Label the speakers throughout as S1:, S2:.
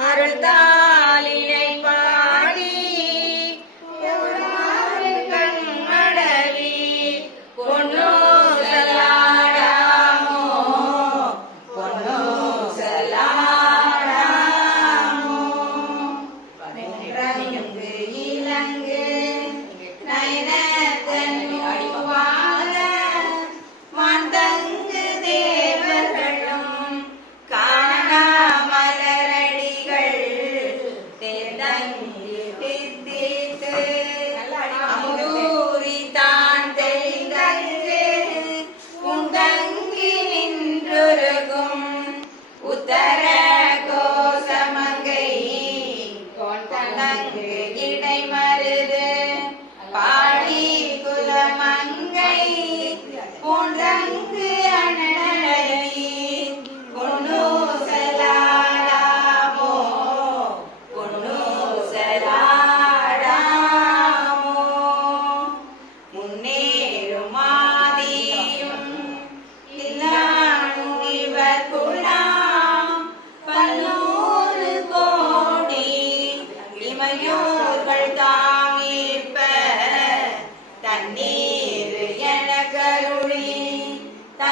S1: அருள் தான்
S2: Thank you.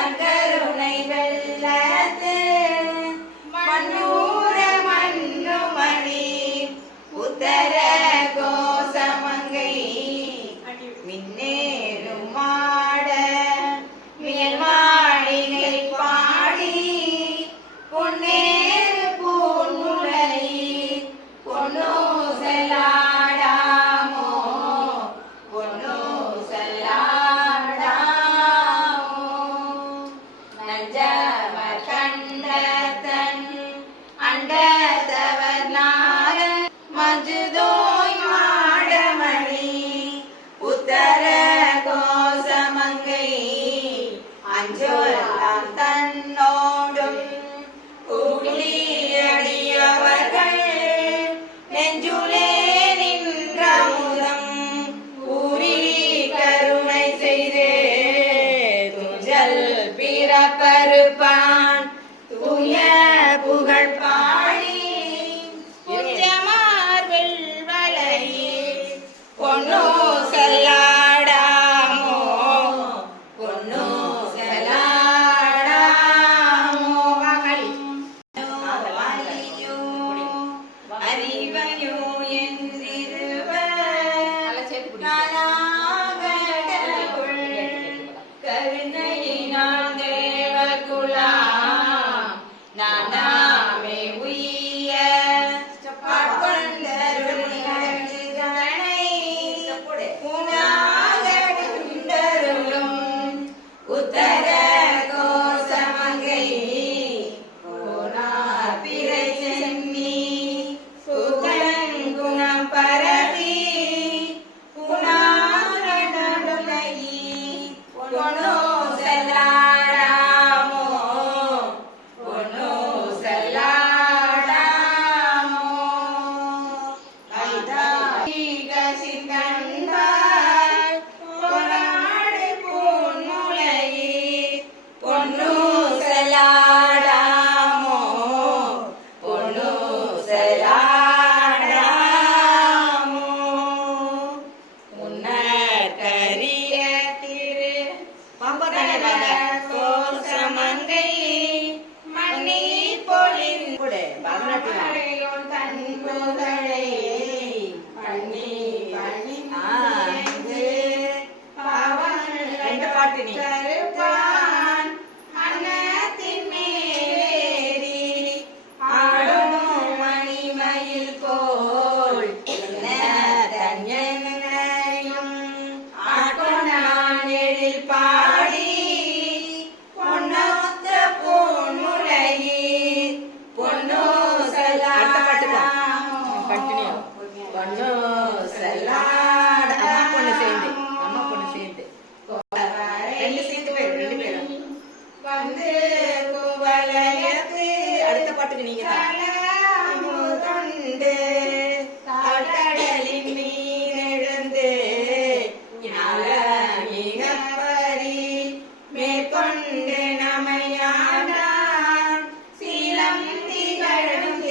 S1: Carteiro! பருப்பான் தூய புகழ் பாடி
S2: உச்சமார்பில் வலையே
S1: பொன்னோ செல்லாடாமோ பொன்னோ செல்லாடாமோ
S2: மகளியோ
S1: அறிவையோ One, 给你。
S2: 对。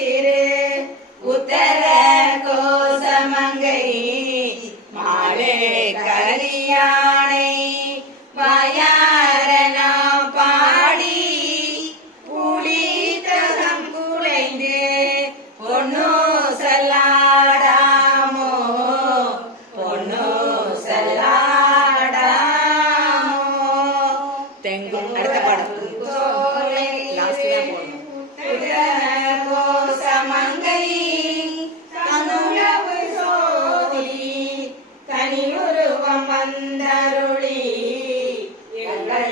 S1: நீரே உத்தர கோசமங்கை மாலே கலியானை மாயாரனா பாடி புலி தகம் குலைந்து பொன்னோ சல்லாடாமோ பொன்னோ சல்லாடாமோ.
S3: தெங்கு
S1: ലോകം വന്നരുളി. ഞങ്ങൾ